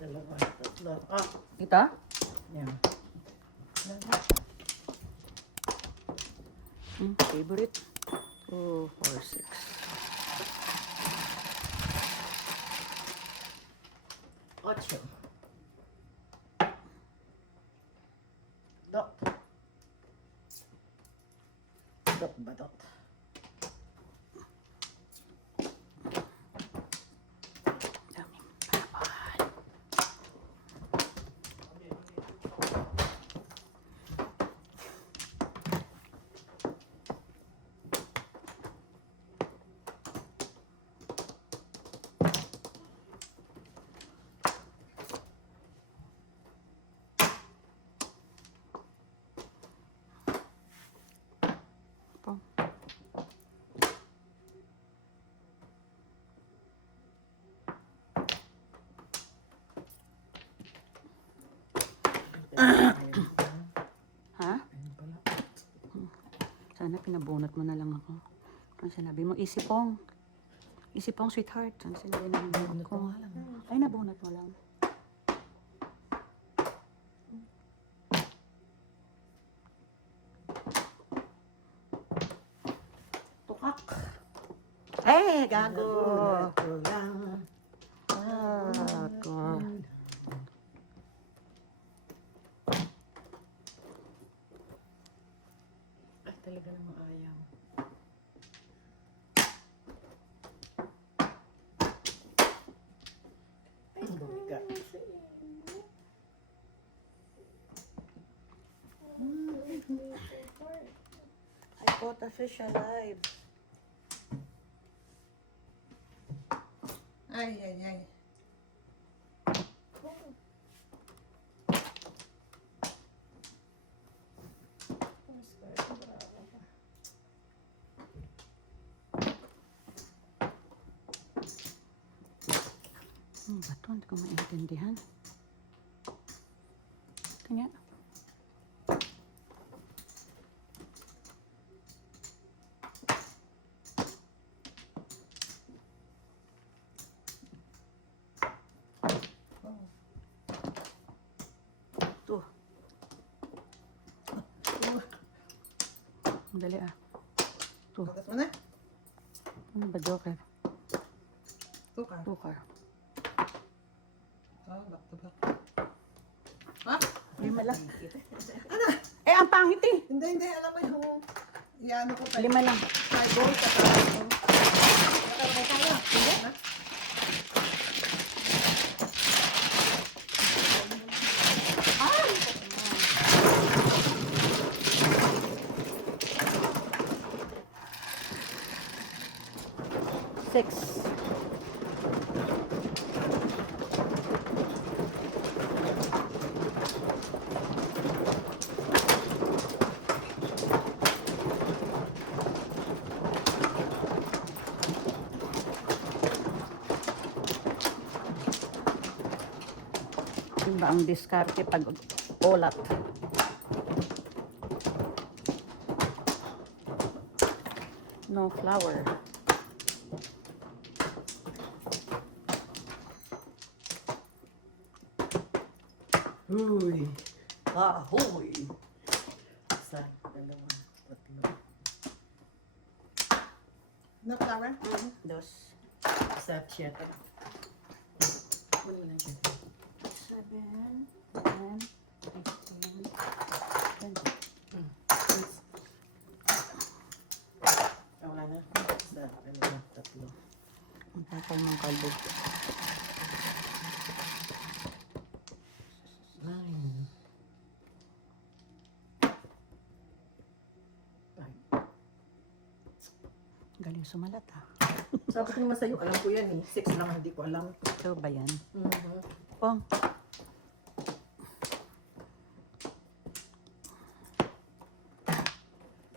Dalawa, tatlo. Ah, Ito? yan. Favorite? 2, 4, 6. Ocho. Dot. Dot ba dot? Daming laban. Po. Ha? Ayun pala. Sana pinabunot mo na lang ako. Ang sinabi mo, isipong. Isipong, sweetheart. Ang sinabi na Bunot ko. ko nga lang. Ay, nabunot mo lang. Tukak. Eh, gago. Nagulat ko lang. Gago. Ay, talaga namang ayaw. Ay, bumika. I caught a fish alive. Ay, ay, ay. Ano ba ito? Hindi ko maintindihan. Kanya. Ito. Ang dali ah. Ito. Bagas mo na. Ano ba, Joker? Tukar. Joker. Oh, back to back. Ha? Lima lang. Eh, ang pangit eh. Hindi, hindi. Alam mo yung... Iano ko tayo. Lima lang. Tayo, tayo. Nakabay tayo. Hindi? Ha? Six. Yun ba ang diskarte pag ulat? No flour. Huy. Kahoy. Isa, dalawa, tatlo. No flour? Dos. Isa, siyete. Kunin mo lang siya. 7, 10, 15, 20. Wala na. Isa, dalawa, tatlo. Ang tatay ng kalbog. 9. Galing sumalat ah. Sabi ko naman sa'yo, alam ko yan eh. 6 lang, hindi ko alam. Ito ba yan? Mm-hmm. Pong.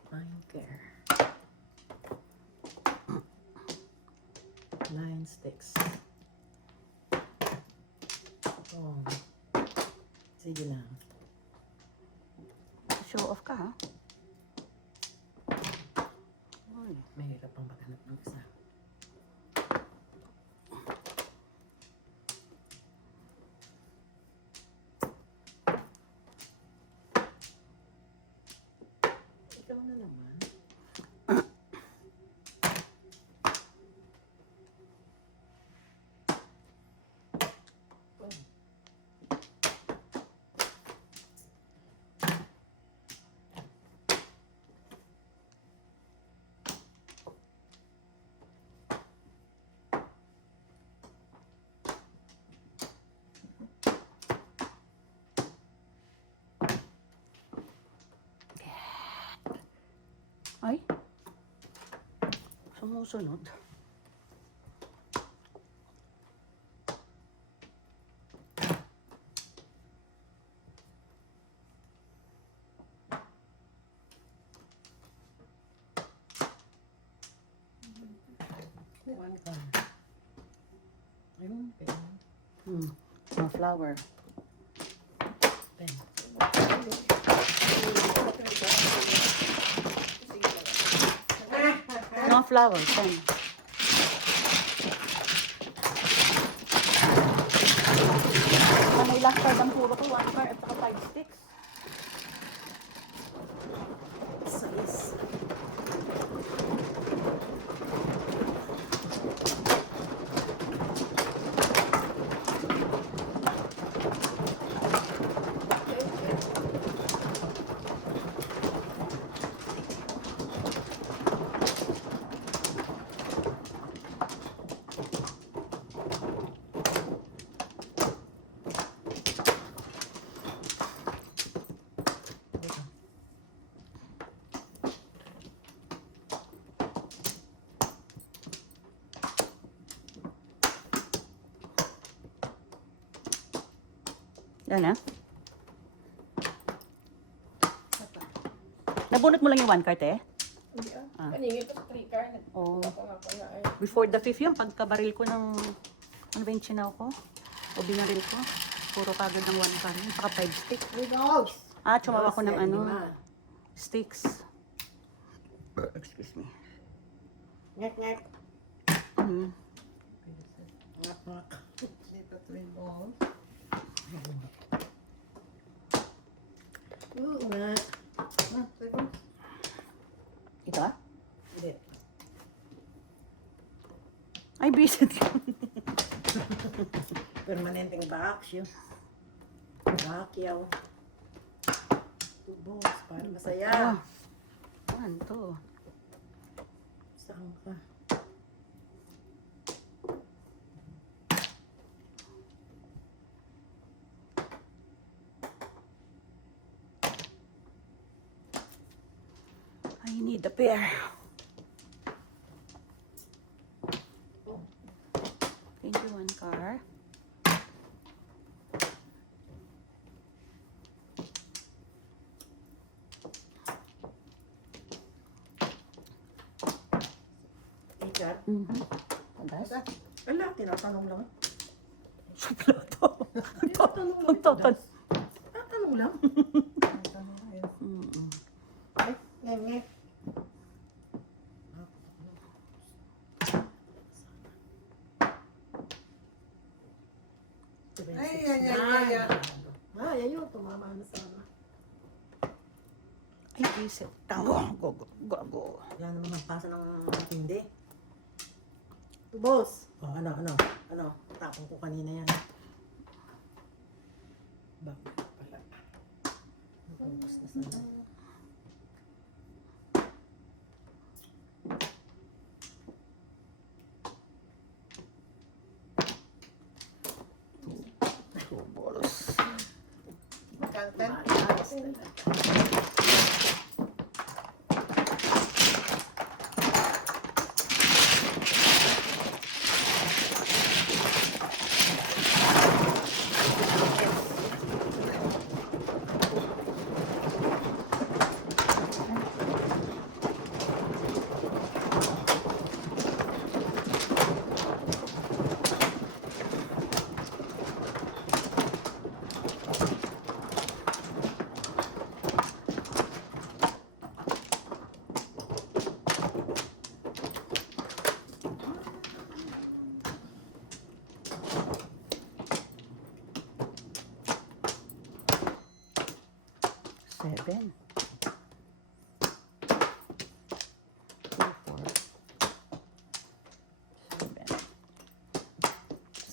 Fine care. 9 sticks. Oh. Sige lang. Show off ka ha? Uy. Mahirap pang maghanap ng isa. sumusunod. One car. Ayun, pen. Mga flower. Pen. Mga flower, 10. May last card ang puro ko, 1 card at saka 5 sticks. Sais. Yan ah. Nabunot mo lang yung 1 card eh. Hindi ah. Ah. Kaningin ko sa 3 car. Oo. Ako nga pala ay. Before the 5th yun, pagkabaril ko ng, ano ba yung chinaw ko? O binaril ko. Puro kagad ng 1 card. Saka 5 sticks. Rudolph! Ah, chumawa ko ng ano, sticks. Excuse me. Ngek, ngek. Mm. Ngak, ngak. Dito twin balls. Oo nga. Ah, teka. Ito ah? Hindi. Ay, bisit yun. Permanenteng baksyo. Bakyaw. Tubos, para masaya. Saan to? Saan ka? I need a pair. Thank you, 1 car. Ikat? Tagas? Wala, tinatanong lang. Sa plato. Tinatanong lang. Magtatan. Tinatanong lang. Tinatanong lang. Ay, ngek, ngek. Ay, ayun, tumama na sana. Ay, bisit. Tango. Go. Yan naman ang pasa ng tindi. Boss! Oh, ano? Tapong ko kanina yan. Bakit pala? Nagpapos na sana. Balls. Seven.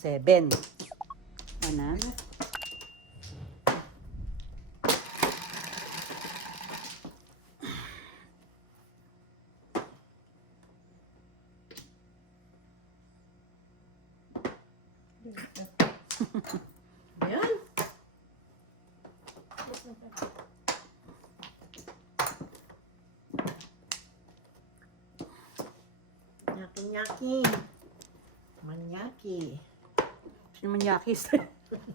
7. Ano? Ayan. Manyaki. Manyaki. Sino manyakis?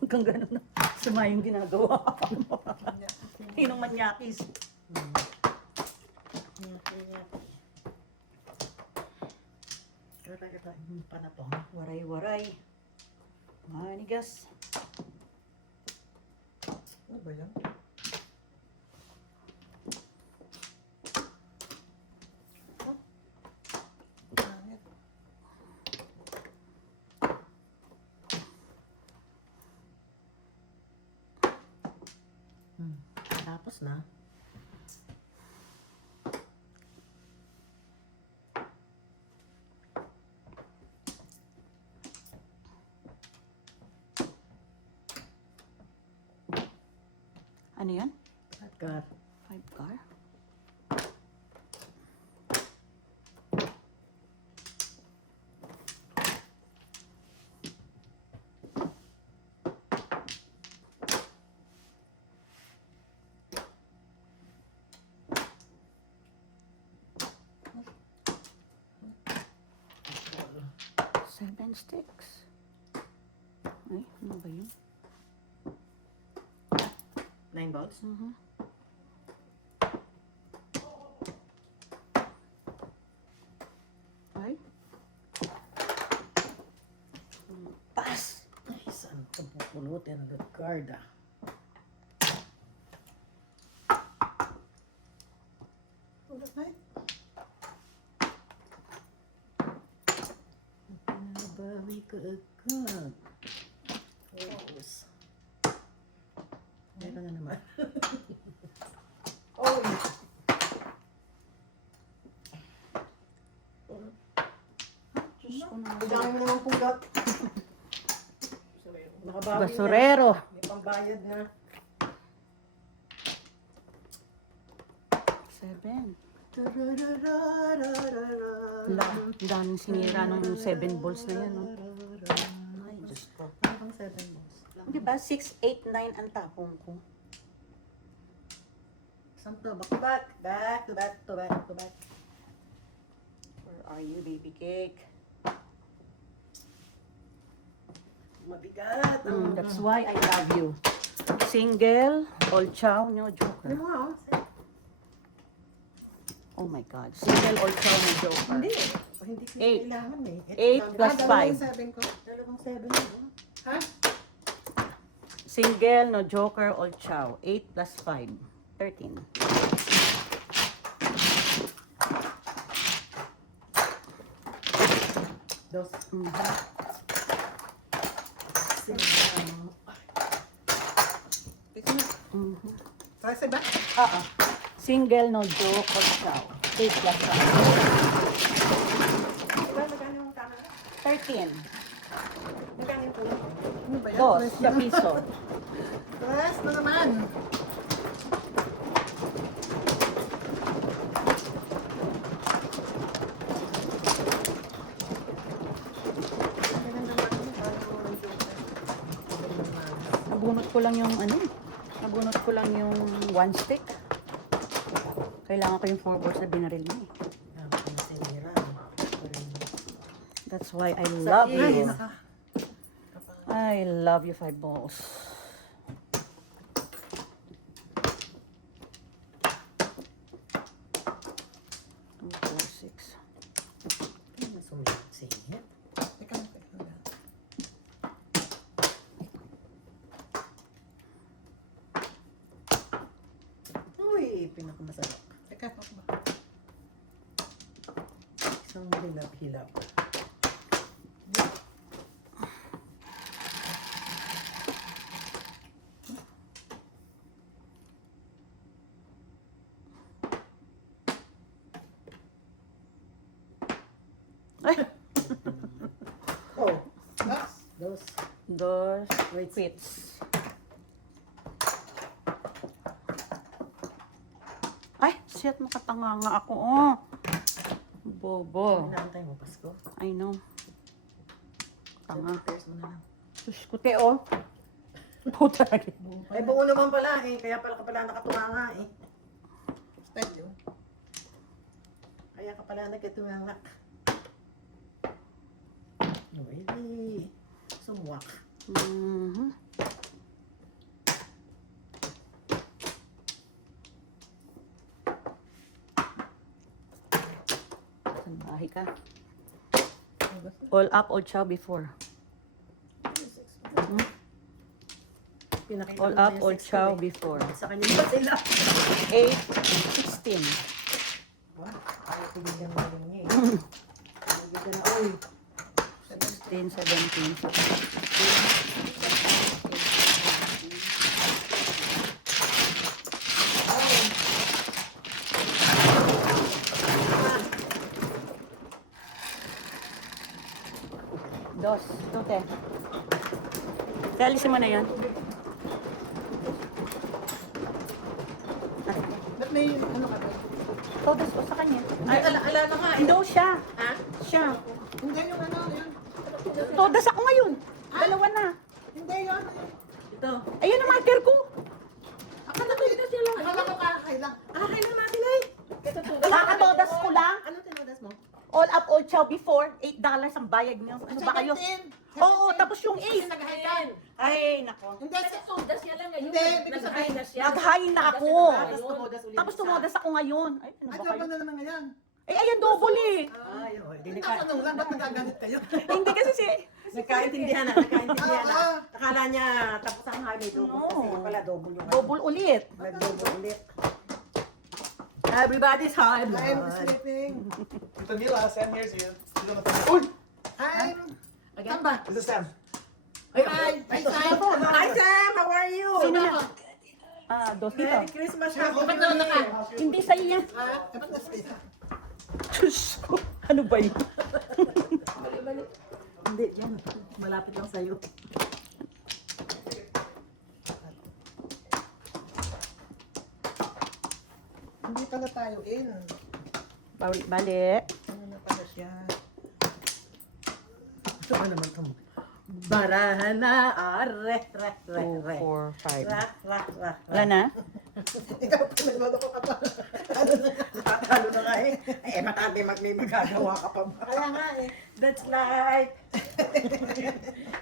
Hanggang ganun na. Suma yung ginagawa. Sinong manyakis? Manyaki. Ito, yung pa na to. Waray-waray. Manigas. Ano ba yan? Tapos na. Ano yan? Hotcar. 5 car? Seven sticks. Ay, ano ba yun? 9 balls? Ay. Pass! Ay, saan ka pupulutin ang card ah? Ulit na eh. Pinabawi ka agad. Rose. Meron na naman. Oh! Diyos ko naman. Ang dami mo naman pugat. Nakabawi Basurero. na. May pambayad na. 7. Tarararararara. Ang daming sinira ng 7 balls na yan. No? Ay, Diyos ko. Ano bang 7 balls? Di ba? 6, 8, 9 ang tapong ko. Saan to? Back to back. Back to back to back to back. Where are you, baby cake? Mabigat. That's why I love you. Single, all chow, no Ano joker. mo nga? Oh my God. Single, all chow, no joker. Hindi. Hindi ko Eight. kailangan eh. 8 plus 5. 7 ko. Dalawang 7 ko. Ha? Single, no joker, all chow. 8 plus 5. 13. Dos. Trece ba? Single, no joke, all chow. 8 plus 5. Diba, magkano yung tama? 13. Magkano yung kulang? Ano ba yan? Dos, sa piso. Tres na naman. Nabunot ko lang yung ano. Nabunot ko lang yung 1 stick. Kailangan ko yung 4 balls na binaril mo eh. That's why I love you. I love you, 5 balls. Two, 4, 6. Uy, pinakamasarap. Teka, ako ba? Isang hilap-hilap. Ay! Oh, dos. Dos. Wait. Quits. Ay! Shit, makatanga nga ako. Oh. Bobo. Inaantay mo, Pasko. I know. Tanga. Pairs mo na lang. Sus ko, Teo. Puta. Ay, buo naman pala eh. Kaya pala ka pala nakatumanga eh. Style yun. Kaya ka pala nagkatumanga. No, hindi. Sumwak. Mhm. Saan bahay ka? All up, all chow before. Hmm? Pinakita All ko up, sa'yo all sex ko chow eh. before. Sa kanya ba sila? 8, 16. Wow, ayaw piligan mo rin niya eh. Piligan na, uy. 16, 17. Dos, tote. Alisin mo na yan. Ba't may ano ka ba? Todas ko sa kanya. Ay, ala na nga. Hindi siya. Ha? Siya. Hindi yung ano, yun. Todas ako ngayon. Dalawa na. Hindi yun. Ito. Ayun ang marker ko. Akala ko ito sila. Akala ko kakailang. Kakailang natin ay. Ito to. Kakatodas ko lang. Ano tinodas mo? All up, all chow before. $8 ang bayad niyo. Ano ba kayo? 17. Oo, tapos yung 8. Nag-high ka. Ay, nako. Hindi, Tudas niya lang ngayon. Hindi, Nag-high na siya. Nag-high na ako. Tapos tumodas ulit. Tapos tumodas ako ngayon. Ay, ano Ay, ba dapat kayo? na naman ngayon. Eh, ayan, double eh. Ay, oh, hindi nagkatanong lang. Ba't nagagalit kayo? Hindi kasi si... Nagkaintindihan na, nagkaintindihan na. Ah, Akala niya, tapos ang high double. No. Kasi yung pala double yung Double ulit. Nag-double ulit. Everybody's high I'm blood. sleeping. Tamila, Sam here's you. Uy! I'm. Saan ba? This is Sam. Ay, Hi, hi, Sam. Hi, Sam! How are you? Sino na? Dos dito. Merry Christmas, Sam. Ba't naman ka? Hindi sa'yo yan. Ba't nasa Diyos ko. Ano ba yun? Hindi, yan. Malapit lang sa'yo. Hindi pala tayo in. Bali. Ano na pala siya? Ito ba naman ito? Barahan na. Re. 2, 4, 5. Ra. Wala na? Ikaw pa nagloloko ka pa. Tatalo na nga eh. Eh, matandi may magagawa ka pa ba? Kaya nga eh. That's life.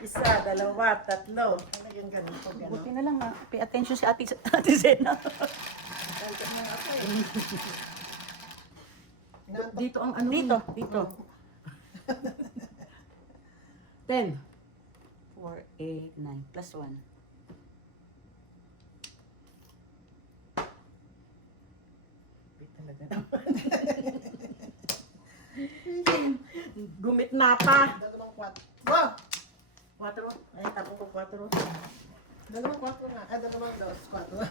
Isa, dalawa, tatlo. Ano yung ganito, Buti gano'n? na lang pay attention si Ate Zena. Dito ang ano? Dito. 10. 4, 8, 9. Plus 1. Talaga naman. Gumit na pa. Dalawang kwat. Wow! 4. Ay, tapos ko 4. Dalawang kwat nga. Ay, dalawang dos. Kwat. Ano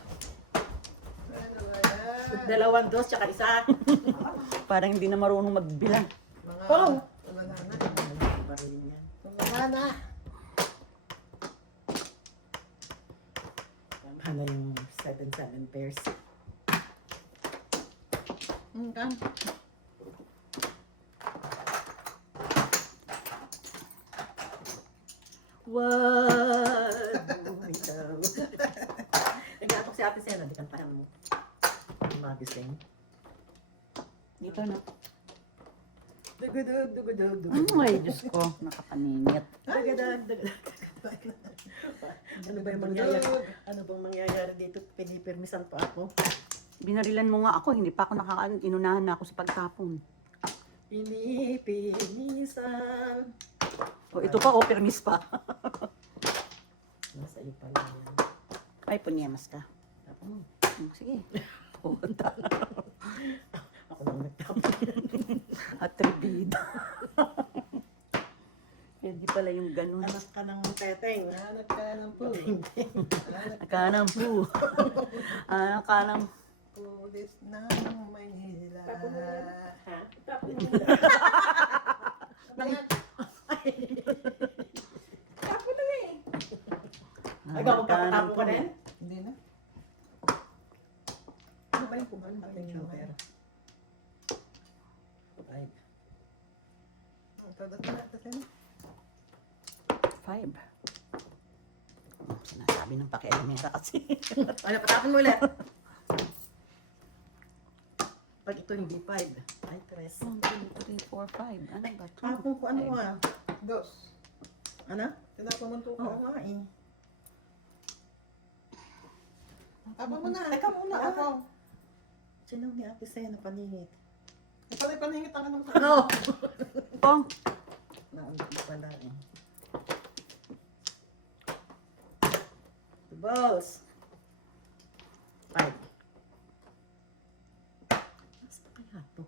ba yan? Dalawang dos, tsaka isa. Parang hindi na marunong magbilang. Mga... Oh! Wala na. Pa rin yan. Wala na. Tama na yung 7 pairs. Kan? What? Bumitaw. Nag-atok si Ate Sena, di kantahan mo. Magising. Dito na. Dugudug, dugudug, Ano dugudug. ay, Diyos ko. Nakapaningit. Dugudug, dugudug. Ano ba yung mangyayari? Ano bang mangyayari dito? Pinipirmisan pa ako. Binarilan mo nga ako. Hindi pa ako inunahan na ako sa pagtapon. Pinipirmisan. O, ito pa, permis pa. Nasa iyo pala yan. Ay, punyemas ka. Tapos, Sige. Punta. ako nang nagtapon. Atribida. Hindi pala yung ganun. Anak ka ng teteng. Hanap ka ng po. Akanang po. Akanang. Pulis ng Maynila. Ha? Tapon mo. Tapon na eh. Ay, magpapatapo ka rin? Hindi na. Ano ba yung kumano ba yung joker? 5. Ito, ito, 5. Sinasabi ng pakialamera kasi. Ano, patapon mo ulit. Pag ito hindi 5. Ay, 3. 1, 2, 3, 4, 5. Ano ba ito? Tapon ko ano ah. Dos. Ano? Tinapamunto ka. Oo nga eh. Tapa mo na. Teka muna, Ako. Sino ni ate sa'yo na paningit? Ay, pala paningit ang anong Ano? Pong. Naunti pala eh. The balls. 5. Basta kaya to?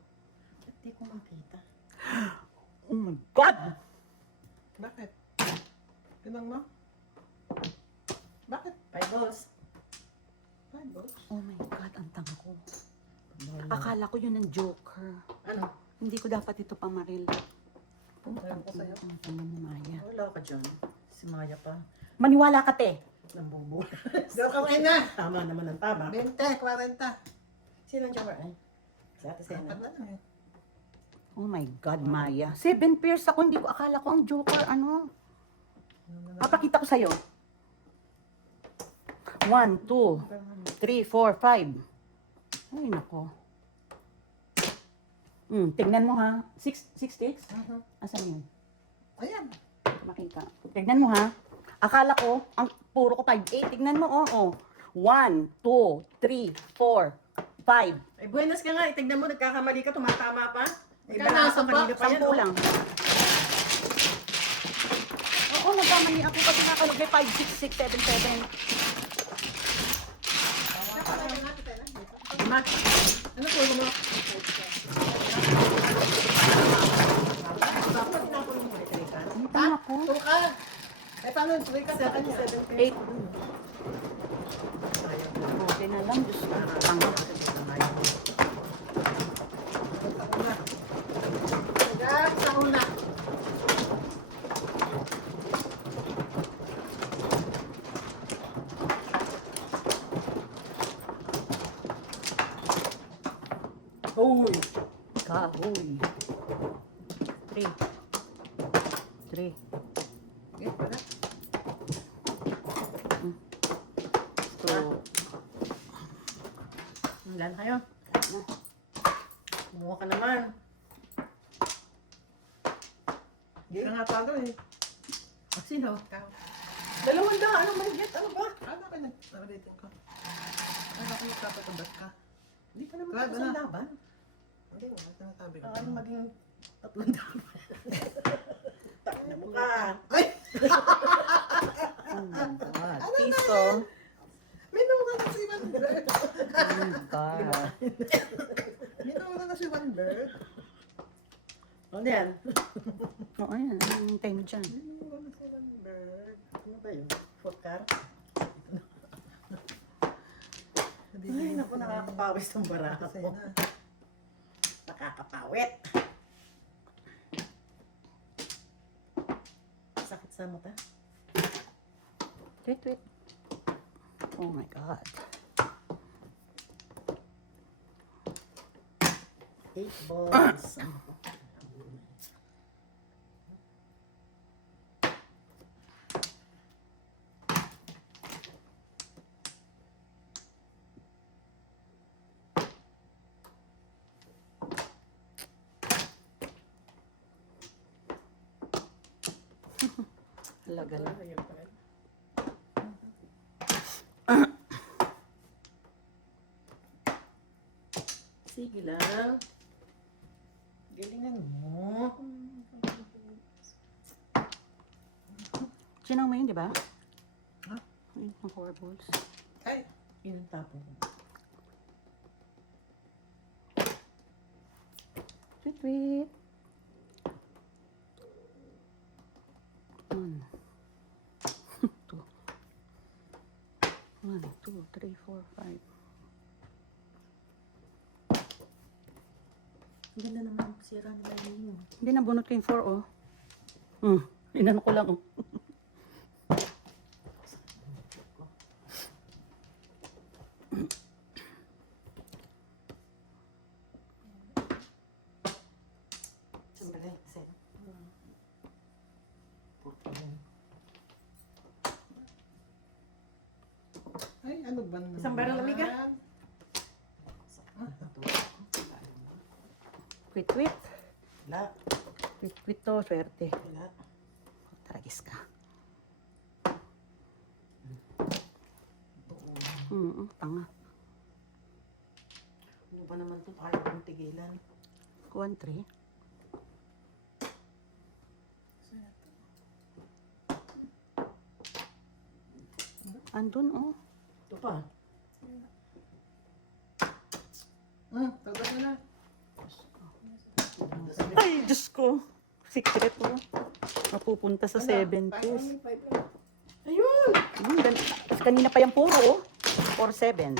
Ba't di ko makita? Oh my God! Bakit? Pinang mo? Bakit? 5 balls. Ay, boss. Oh my God, ang tanga ko. Akala ko yun ang joker. Ano? Hindi ko dapat ito pamaril. Ayaw ko sa'yo. Ang tanga ni Maya. Wala ka dyan. Si Maya pa. Maniwala ka, te. Nambubo. Joke ka na. Tama naman ang tama. 20, 40. Sino ang joker eh? Si ate Sena. Apat na lang eh. Oh my God, Maya. 7 pairs ako. Hindi ko akala ko ang joker. Ano? Papakita ko sa'yo. 1, 2, 3, 4, 5. Ay, nako. Tignan mo ha. 6 sticks? Asan yun? Ayan. Makita. Tignan mo ha. Akala ko, ang puro ko 5. Tignan mo, oh. 1, 2, 3, 4, 5. Ay, buenas ka nga. Tignan mo, nagkakamali ka. Tumatama pa. Ay, Ikaw baka nasa pa. kanina pa yan, 10 oh. lang. Oo, nagkamali ako kasi nakalagay 5, 6, 6, 7, 7. Lima. Ano po mo? Dapat tinapon mo kay Karikan. Ang tama ko. Tuka. Ay, paano? Tuloy ka sa kanya. 7, 8. Okay na lang. Diyos ko. Tanga. Hanggang sa una. Hoy! Kahoy. 3. 3. Okay, wala. So, Ilan kayo? Kumuha ka naman. Hindi ka nga talo eh. Sino? Ikaw. 200. Anong mahigit? Ano ba? Ano ka nag-rating ka? Ano ka magpapatabat ka? Hindi pa naman Grabe tapos ang na. laban. Hindi mo, sinasabi ko. Ano maging 300? Takna mo ka. Ay! oh my God. Piso. Minura na si Wonder. Oh my God. Minura na si Wonder. Ano yan? Oo, ayan. Ang time dyan. Minura na si Wonder. Ano ba yun? Fourth car? Ay, naku, nakakapawis ang baraha Kasi ko. na. Nakakapawit. Sakit sa mata. Wait, wait. Oh my God. 8 balls. Halaga lang. Sige lang. Galingan mo. Sinang mo yun, di ba? Ha? Ayun, ang 4 balls. Ay! Yun ang tapon mo. Wait, wait. 1, 2, 1, 2, 3, 4, 5. Ang ganda naman ang sira nila yun. Hindi, nabunot ko yung 4, oh. Inano ko lang, oh. Sandali. Set. 14. Ay, ano ba naman? Isang barang lamig, Wait, wait. Wala. Wait, wait to, swerte. Wala. Ayos ka. Tanga. Ano ba naman ito? Ayaw kong tigilan. 1-3. Andun, oh. Ito pa. Tagos mo na. Ay, Diyos ko. Secret, oh. Mapupunta sa 70s. Ayun! Tapos kanina pa yung puro, oh. 4-7.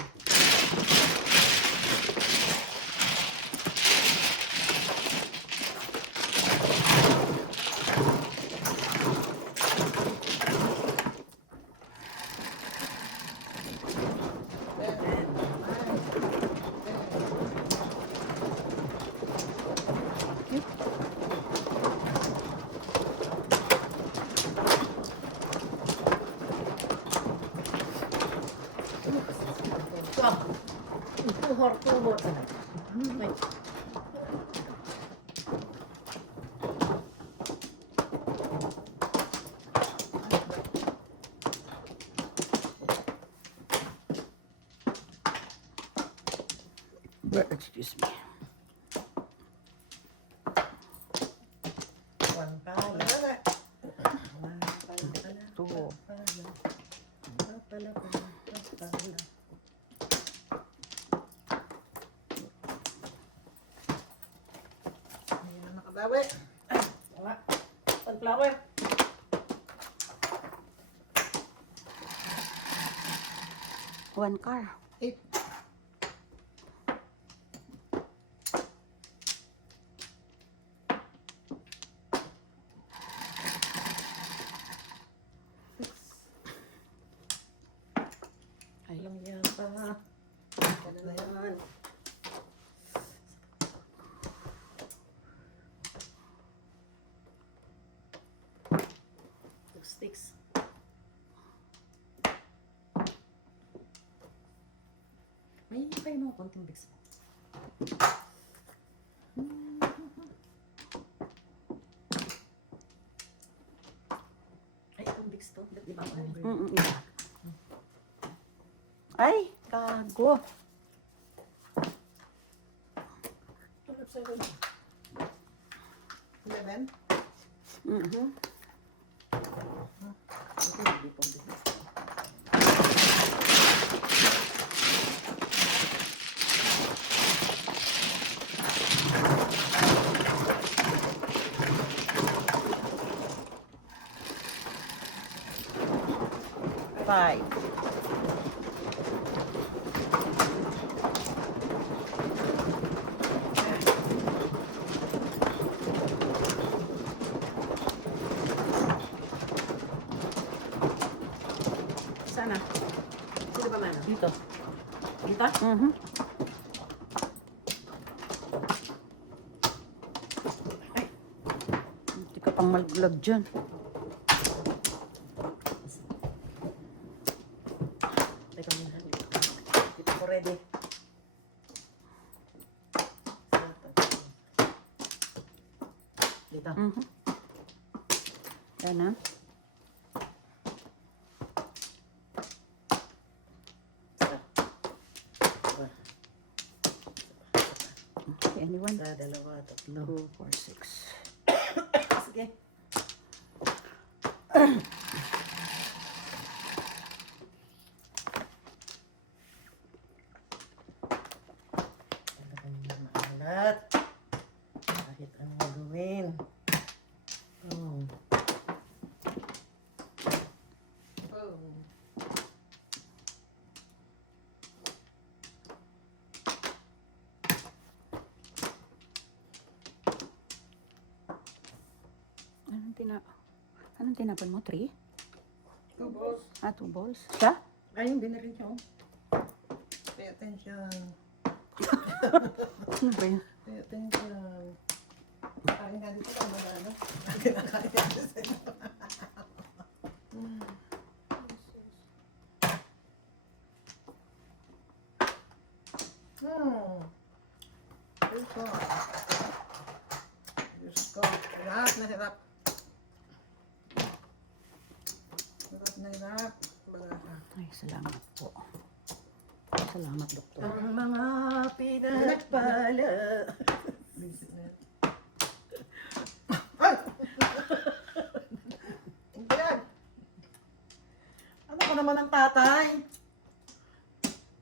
Tuhor. Ay. Excuse me. One pala. Two. Pala. Hindi na nakadawi. Wala. Sunflower. One car. 8. Ayun yan pa. Ano na yan? Two sticks. May kayo mga konting bigs mo. Ay, itong bigs to. Di ba? Iba. Ay, gago. Tulad sa'yo. 11. Mhm. Hindi pa bigs. Five. Sana. Sino ba man? Dito. Dito? Mhm. Hindi ka pang malvlog dyan. Teka muna. Dito ko ready. Dito. Mhm. Yan na. Okay, anyone? Sa dalawa, tatlo. 2, 4, 6. Sige. Talagang maalat. Kahit anong gawin. Oh. Anong tinapan mo? 3? 2 balls. 2 balls. Siya? Ay, yung binaril niya, oh. Pay attention. Ano ba yun? Pay attention. Kain nga dito lang ba ano? Kinakain nga dito sa inyo. Diyos ko. Diyos ko. Lahat na hirap. Nahirap. Baga. Ay, salamat po. Salamat, doktor. Ang mga pinagpala. Visit na yan. Ay! Hindi yan. Ano ko naman ang tatay?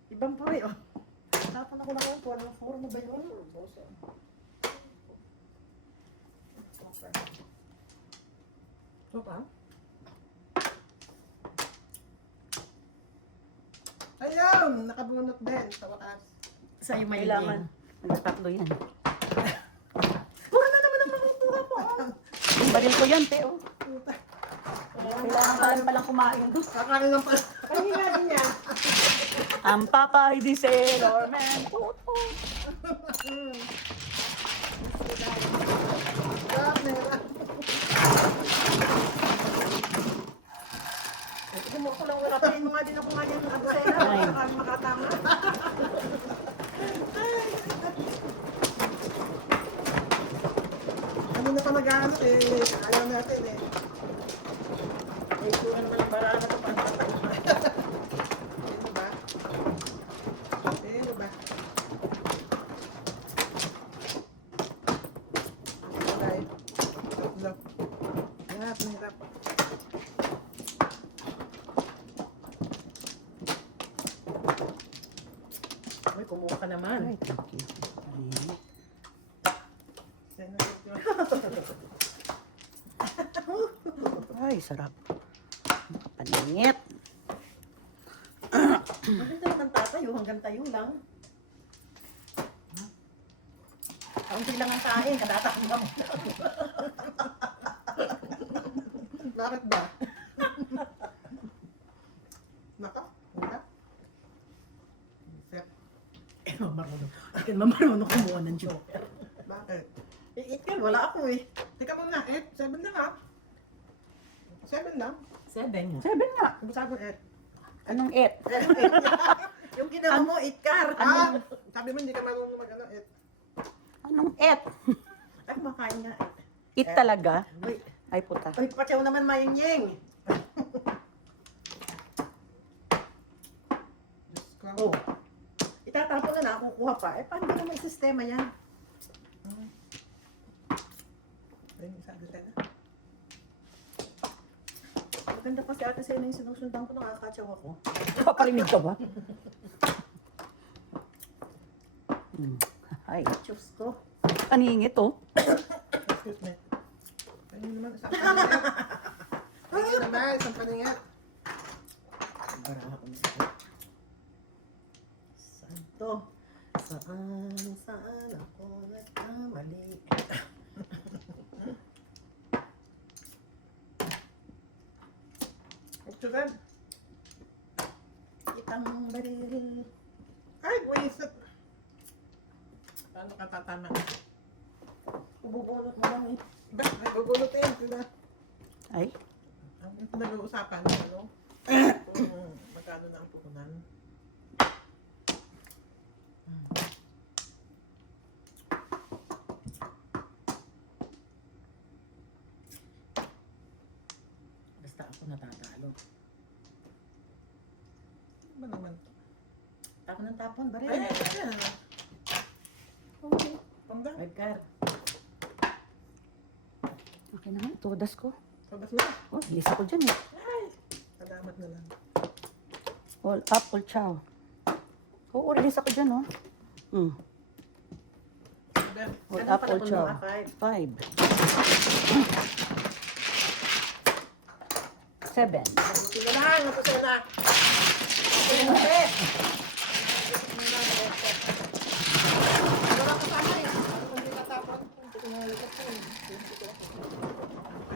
Ibang puri, oh. Tapon ako na ko. Ano, mura na ba yun? Boso. Okay. Ito pa? Ayun! Nakabunot din sa wakas. Sa'yo may Kailangan. Nagtatlo yan. Pura na naman ang makukuha ko. Yung baril ko yan, te, oh. Kailangan ka lang palang kumain. Kakain lang pala. Kanina din yan. Ang papay di Sailor Man. Puto. Sarap na hirap. Gumo ko lang wala. Pahin mo nga din ako ngayon. Ano sa'yo na? Ay. Baka makatama. Ano na pa nag-ano eh. Ayaw natin eh. Ay, kung naman ang barana to. Sino ba? Sino ba? Alay. Look. Hirap na hirap. Ay, kumuha ka naman. Ay, thank you. Ay, Sino ba? Ay, sarap. Paningit. Maganda naman tatayo. Hanggang tayo lang. Kaunti lang ang kain. Kadatakbo mo. Bakit ba? Naka? Wala? Sep. Eh, mamarunong. Akin mamarunong kumuha ng joker. Bakit? Eh, ka, wala ako eh. Teka muna, 7 lang ha? 7 lang? 7 nga. 7 nga. Ano sabi mo, Anong 8? Yung ginawa mo, itkar. Ah! Sabi mo hindi ka marunong mag-ano, Anong 8? Ay, makain nga. 8 talaga? Uy, Ay, puta. uy, patyaw naman maying-ying. Diyos ko. Oh. Itatapon na kukuha pa. Eh, paano ba naman yung sistema yan? Ayun, sabi ka na. Maganda pa si Ate Sena yung sinusundan ko, nakakatsaw ako. Kaparinig ka ba? Ay, Diyos ko. paningit, oh. Excuse me. Ayun naman, isang paningit. Ayun naman, isang paningit. Para ako na. Saan to? Saan ako nagkamali? Actually, Itang baril. ay, buwisit. Paano ka tatama? Bubulot mo lang eh. Ba, ay, bubulutin, diba? Ay, Ang ito nag-uusapan, ano? Kung magkano na ang puhunan. Basta ako natatalo. Ano ba naman to? Tapon ng tapon, baril. Ay, ayan. Okay. Pangga. Edgar. okay naman. Todas ko. Pabas na. Oh, bilis ako dyan, eh. Ay, salamat na lang. All up, all chow. Oo, release ako dyan, oh. Then, All Ano up, pala all kung chow. mga 5. 7. mabuti na lang, ito sana. Wala ka sana eh. Ano kung di natapon? Hindi ko nalikat ko eh. Hindi ko ako.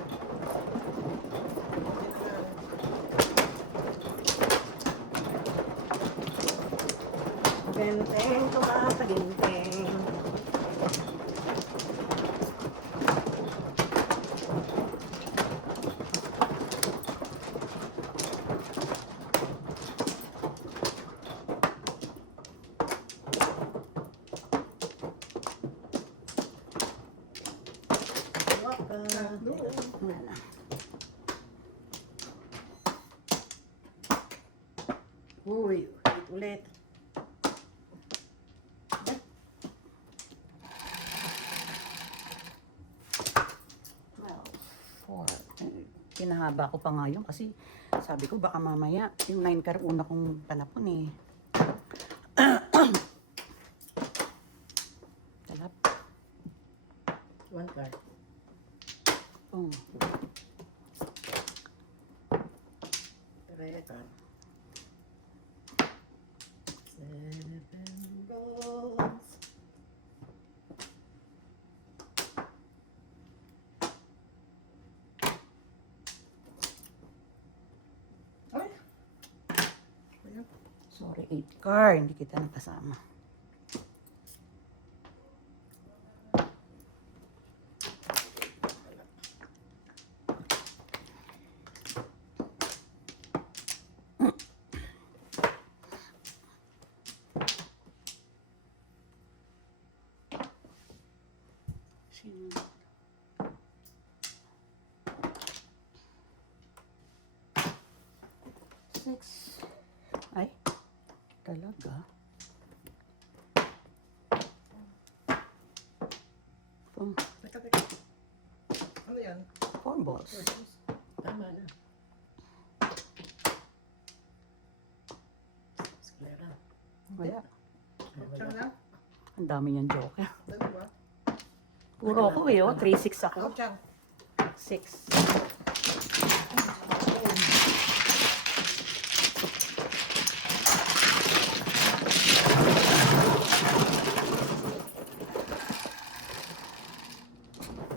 Benteng, tumataginteng. Waka. Doon. Wala na. Uy, ulit. Four. Pinahaba ko pa nga yun kasi sabi ko baka mamaya yung 9 card una kong panapon eh. Talap. 1 card. Oh. 3 card. 7 rolls. Ay! Ayan. Sorry, 8 card. Hindi kita nakasama. Sino? Six. Ay, talaga. Oh, Teka, teka. Ano yan? 4 balls. Tama na. Square. Wala. Siyang lang? Ang dami niyang joker. Dalawa. Puro ako eh, oh. 3-6 ako. Ako, Chang. 6.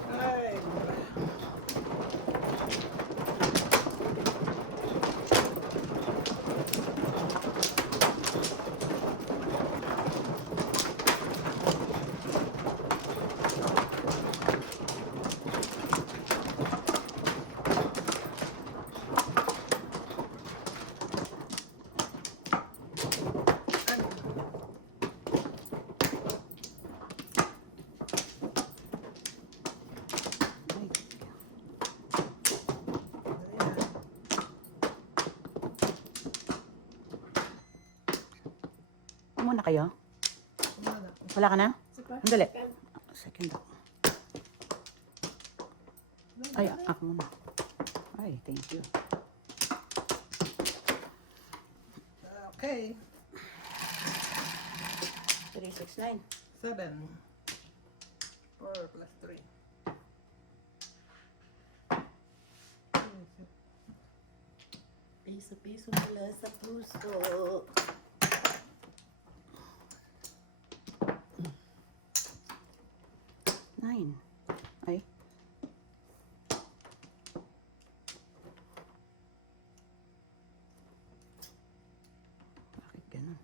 Ay. Muna kayo? Kumana. Wala ka na? Andali. Second ako. Ay, ako muna. Ay, thank you. Okay. 3, 6, 9. 7. 4 plus 3. Piso-piso mula sa puso. Nine. Ay. Bakit ganun?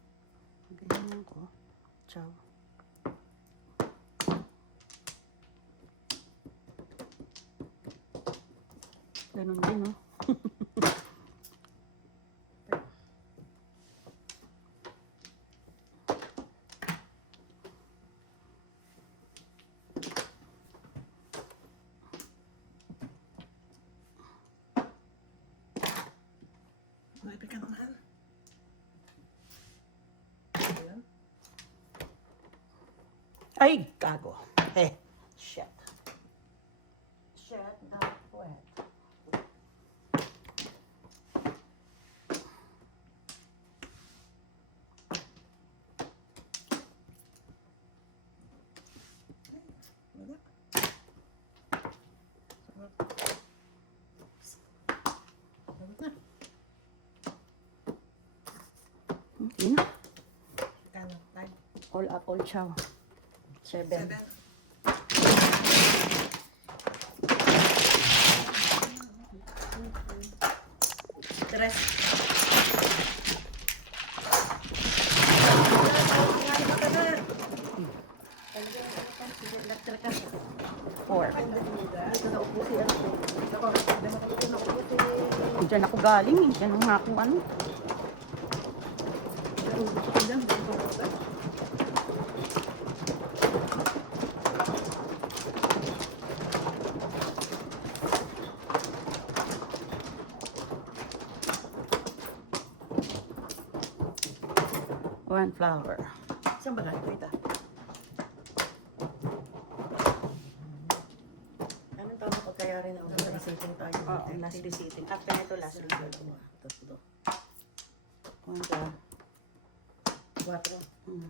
Ganyan ko. Ciao. Ganun din, no? Maybe ka naman. Ayan. Ay, gago. Eh, shit. Shit, not wet. Wala. Yun. Kano? 5. All up, all chow. 7. 7. Tres. Four. Ito na upo siya. Ako, Diyan ako galing eh. Diyan ang akong ano. Corn flour. Saan ba na ito? Anong tama pagkayari na ulit? Isipin tayo. Oo, last receipting. After nito, last receipting. Tatlo. Corn flour. 4. Mhm.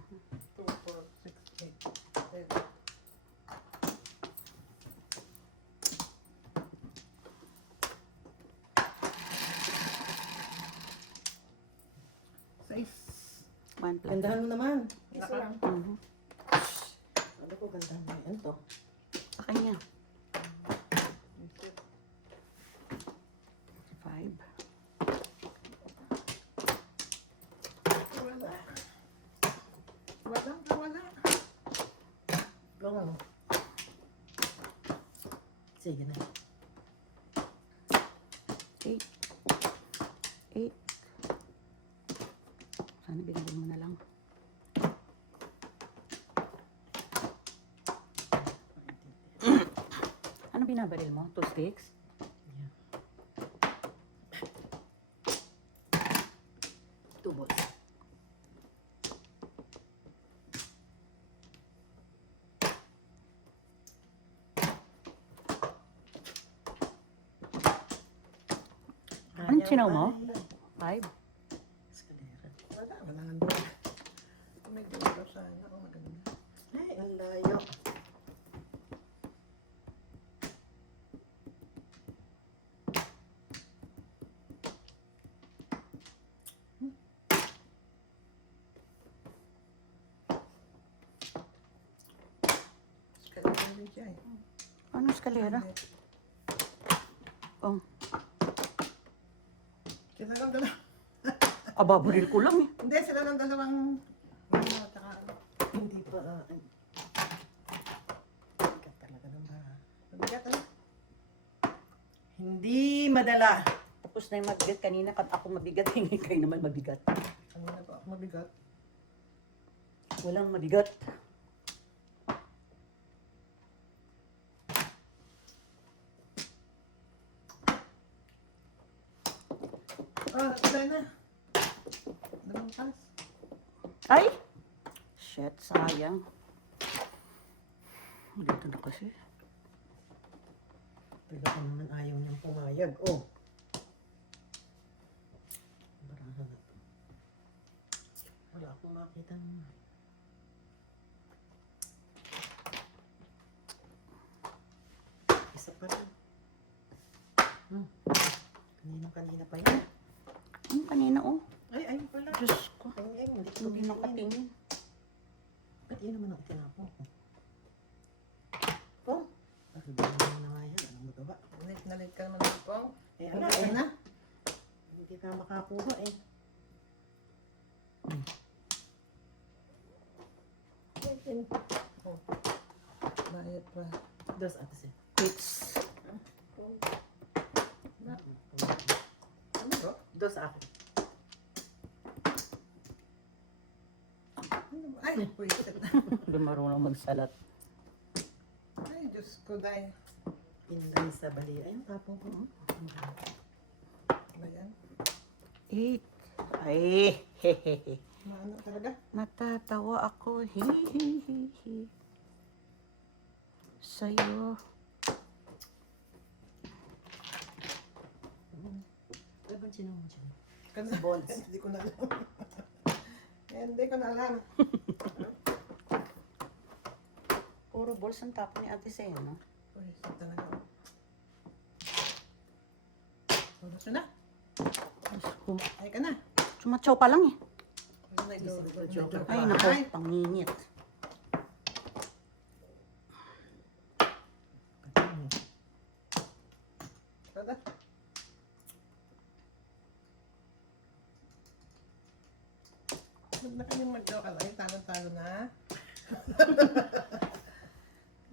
2, 4, 6, 8, 10. One flour. Gandahan mo naman. Isa lang. Mhm. Ano ko gandahan mo yan to? Sa kanya. 5. Wala. Wala. Gawin mo. Sige na. 8. 8. Sana binigyan mo na lang. Ano binabaril mo? 2 sticks? Yeah. 2 balls. Anong sinaw mo? 5. Escalera. Wala nga doon. May dito sana. Oh, maganda. Ay, ang layo. Kaya din siya eh. Ano eskalera? Oh. Sila lang dalawa. Aba, buril ko lang eh. Hindi, sila lang dalawang ano, tsaka ano. Hindi pa. Bigat talaga naman. Mabigat ano? Hindi madala. Tapos na yung mabigat kanina, kat ako mabigat, hindi kayo naman mabigat. Ano na ba? Mabigat. Walang mabigat. Oh, isa na. Dalawang pas. Ay! Shit, sayang. Dito na kasi. Talaga naman ayaw niyang pumayag. Oh. Barahan na to. Wala akong makita naman. Isa pa rin. Kanina pa yun. Ano kanina oh? Ay, ayun pala. Diyos ko. Ay, hindi ko Hindi nakatingin. Ba't yun naman ang itinapo ko? Oh, pakibahan mo na nga yan. Anong magawa? Nalit ka naman ng pong. Eh, Wala ano eh. na. Hindi ka makakuha eh. Oh. Bayad pa. Dos ate siya. Quits. Ano ba? Dos ako. Ano ba? Ay, puwisit na. Hindi marunong magsalat. Ay, Diyos ko, dahil. Inlay sa bali. Ayun, tapong ko. Ba yan? 8. Ay, hehehe. Maano talaga? Natatawa ako. Hihihihi. Sa'yo. Ay, ba't sino mo dyan? Sa balls. Hindi ko na alam. Hindi ko na alam. Puro balls ang tapo ni Ate Sen, no? Puwisit talaga. Oras na. Diyos ko. Ay ka na. Sumatsaw pa lang eh. Ay, joke. Ay, nako. Pangingit. Kada. Huwag na kayong mag-joke alay. Talo-talo na.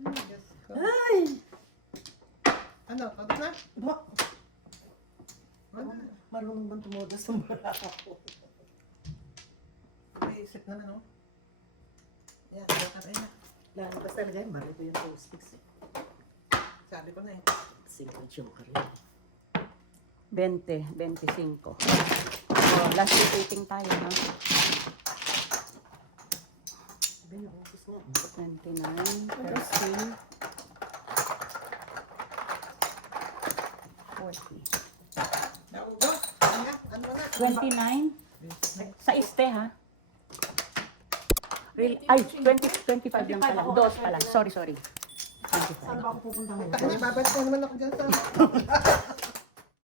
Ay, Diyos ko. Ay! Ano? Pagod na? Ba? Wala. Marunong bang tumudas sa barako? Naisip naman, oh. Yan, okay na. Lalabas talaga yung baril ko yung post-its eh. Sabi ko na eh. Sige, joker yun. 20, 25. Oh, last repeating tayo, no? 29, 30, 40. Naugo. Ano na? 29. Sa iste, ha? Ay, 25 lang pala. Dos pala. Sorry. 25. Takina, babalik ko naman ako dyan sa...